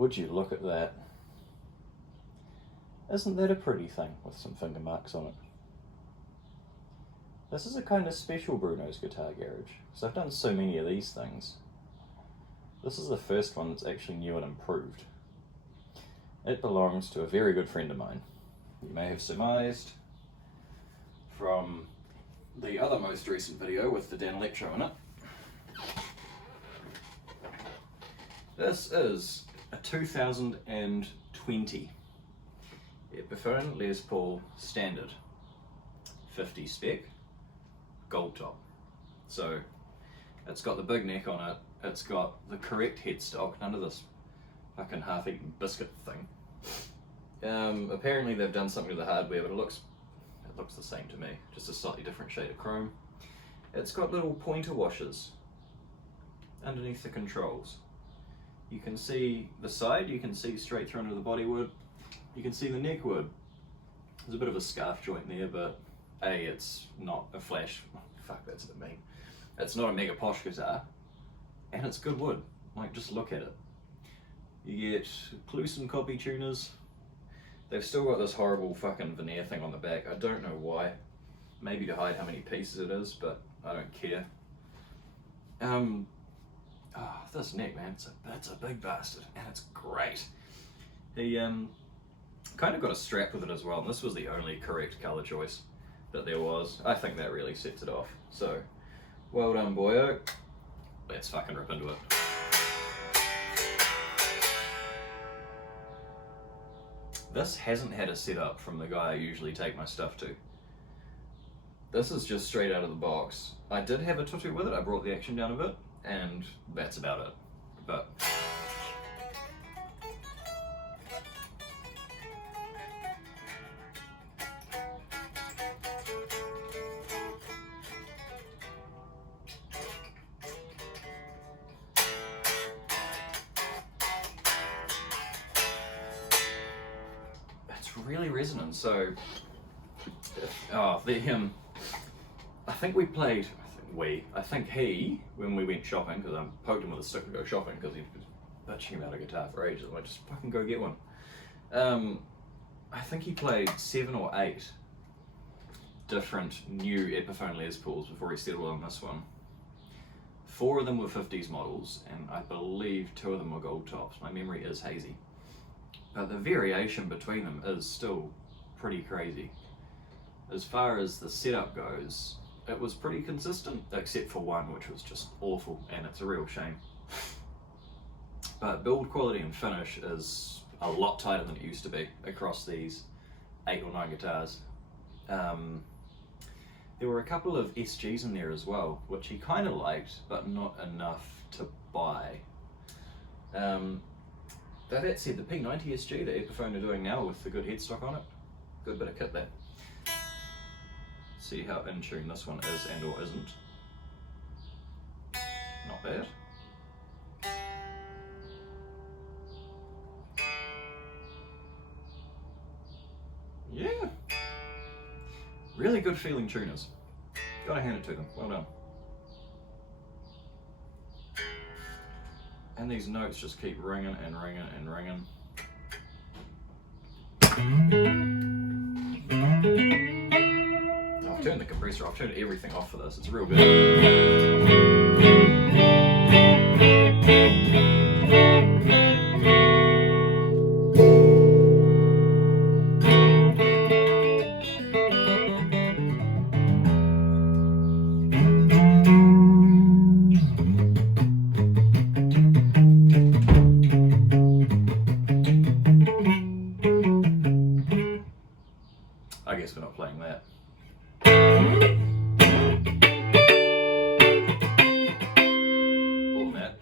Would you look at that? Isn't that a pretty thing with some finger marks on it? This is a kind of special Bruno's Guitar Garage, because I've done so many of these things. This is the first one that's actually new and improved. It belongs to a very good friend of mine. You may have surmised from the other most recent video with the Dan Electro in it. This is a 2020 Epiphone Les Paul Standard 50 spec gold top. So it's got the big neck on it, it's got the correct headstock, none of this fucking half-eaten biscuit thing. Apparently they've done something to the hardware, but it looks the same to me, just a slightly different shade of chrome. It's got little pointer washers underneath the controls. You can see the side, you can see straight through into the bodywood, you can see the neck wood. There's a bit of a scarf joint there, but A, it's not a flash, fuck that's a bit mean. It's not a mega posh guitar, and it's good wood, like just look at it. You get Cluson copy tuners. They've still got this horrible fucking veneer thing on the back. I don't know why. Maybe to hide how many pieces it is, but I don't care. This neck, man, it's a big bastard, and it's great. He kind of got a strap with it as well, and this was the only correct colour choice that there was. I think that really sets it off. So, well done, boyo. Let's fucking rip into it. This hasn't had a setup from the guy I usually take my stuff to. This is just straight out of the box. I did have a tutu with it, I brought the action down a bit, and that's about it. But it's really resonant. So I think he, when we went shopping, because I poked him with a stick to go shopping because he was bitching about a guitar for ages, I just fucking go get one. I think he played 7 or 8 different new Epiphone Les Pauls before he settled on this one. 4 of them were 50s models, and I believe 2 of them were gold tops. My memory is hazy. But the variation between them is still pretty crazy. As far as the setup goes, it was pretty consistent, except for one, which was just awful, and it's a real shame. But build quality and finish is a lot tighter than it used to be across these 8 or 9 guitars. There were a couple of SGs in there as well, which he kind of liked, but not enough to buy. That said, the P90 SG that Epiphone are doing now with the good headstock on it, good bit of kit there. See how in tune this one is and or isn't. Not bad. Yeah. Really good feeling tuners. Gotta hand it to them. Well done. And these notes just keep ringing and ringing and ringing. I've turned the compressor off, I've turned everything off for this, it's real good. I guess we're not playing that. All that.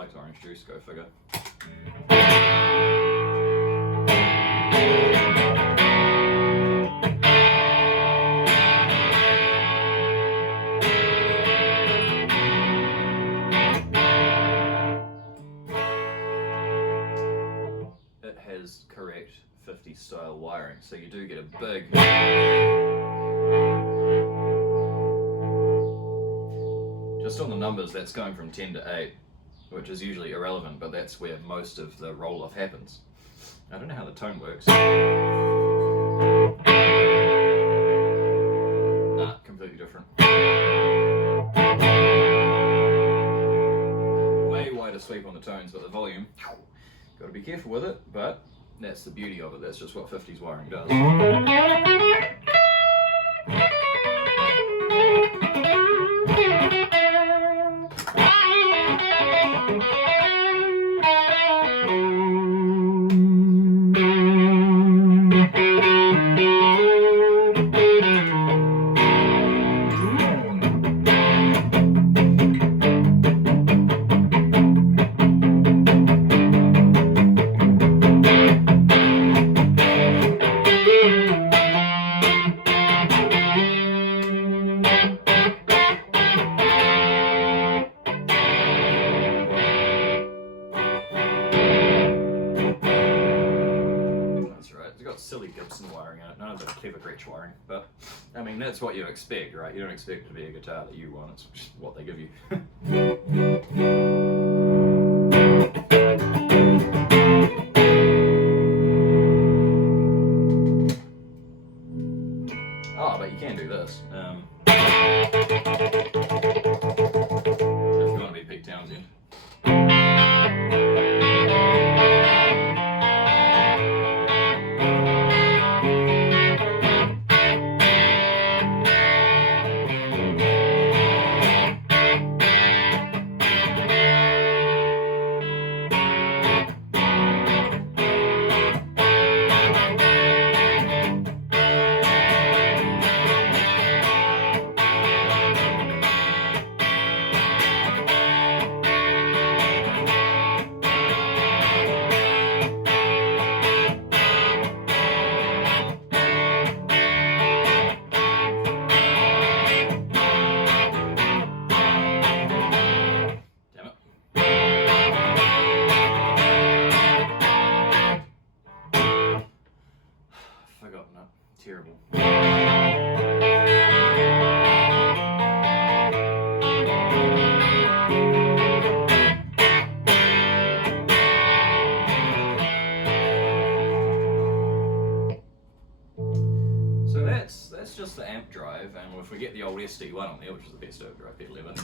likes orange juice, go figure. It has correct 50s style wiring, so you do get a big just on the numbers, that's going from 10 to 8, which is usually irrelevant, but that's where most of the roll-off happens. I don't know how the tone works. Nah, completely different. Way wider sweep on the tones, but the volume, got to be careful with it, but that's the beauty of it. That's just what 50s wiring does. Silly Gibson wiring in it, none of the clever Gretsch wiring, but I mean that's what you expect, right? You don't expect it to be a guitar that you want, it's just what they give you. Oh, but you can do this. If you want to be Pete Townsend. Terrible. So that's just the amp drive, and if we get the old SD1 on there, which is the best overdrive pedal ever.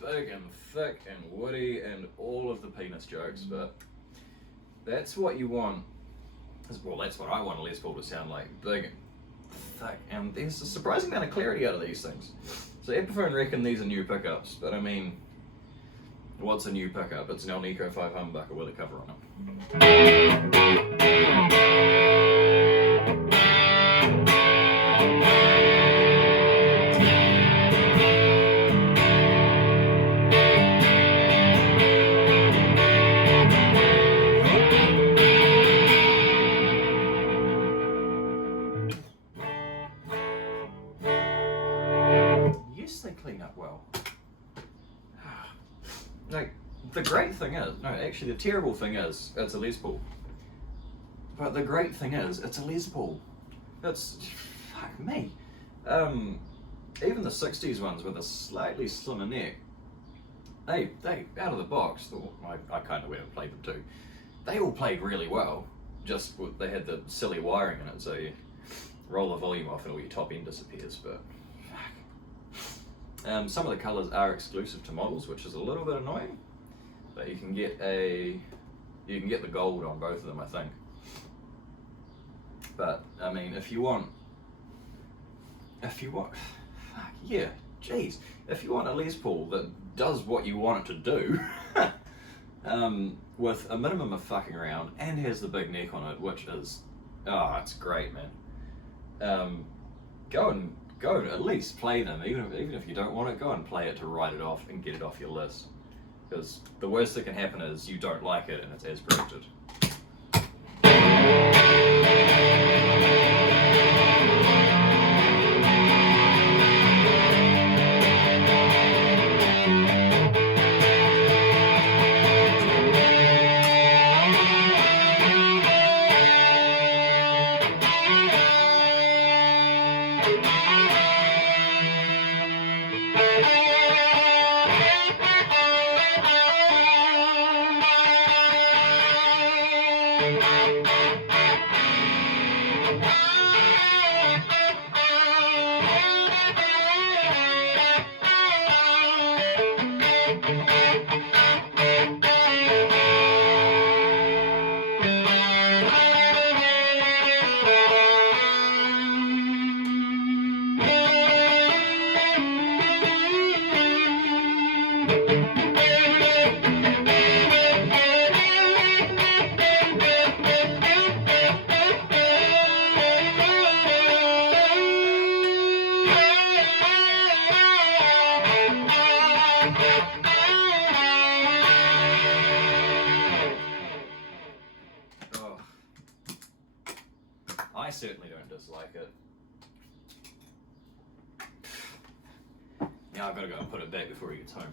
Big and thick and woody and all of the penis jokes, but that's what you want. Well, that's what I want a Les Paul to sound like, big and thick, and there's a surprising amount of clarity out of these things. So Epiphone reckon these are new pickups, but I mean, what's a new pickup? It's an El Nico 5 humbucker with a cover on it. Yes, they clean up well. Like, the great thing is, no, actually the terrible thing is, it's a Les Paul. But the great thing is, it's a Les Paul. It's, fuck me. Even the 60s ones with a slightly slimmer neck, they out of the box, I kind of went and played them too, they all played really well, just they had the silly wiring in it, so you roll the volume off and all your top end disappears, but fuck. Some of the colours are exclusive to models, which is a little bit annoying, but you can get the gold on both of them, I think. But I mean, if you want, fuck yeah, geez, if you want a Les Paul that does what you want it to do, with a minimum of fucking around and has the big neck on it, which is, oh, it's great, man. Go and at least play them, even if you don't want it. Go and play it to write it off and get it off your list, because the worst that can happen is you don't like it and it's as predicted. I certainly don't dislike it. Now I've got to go and put it back before he gets home.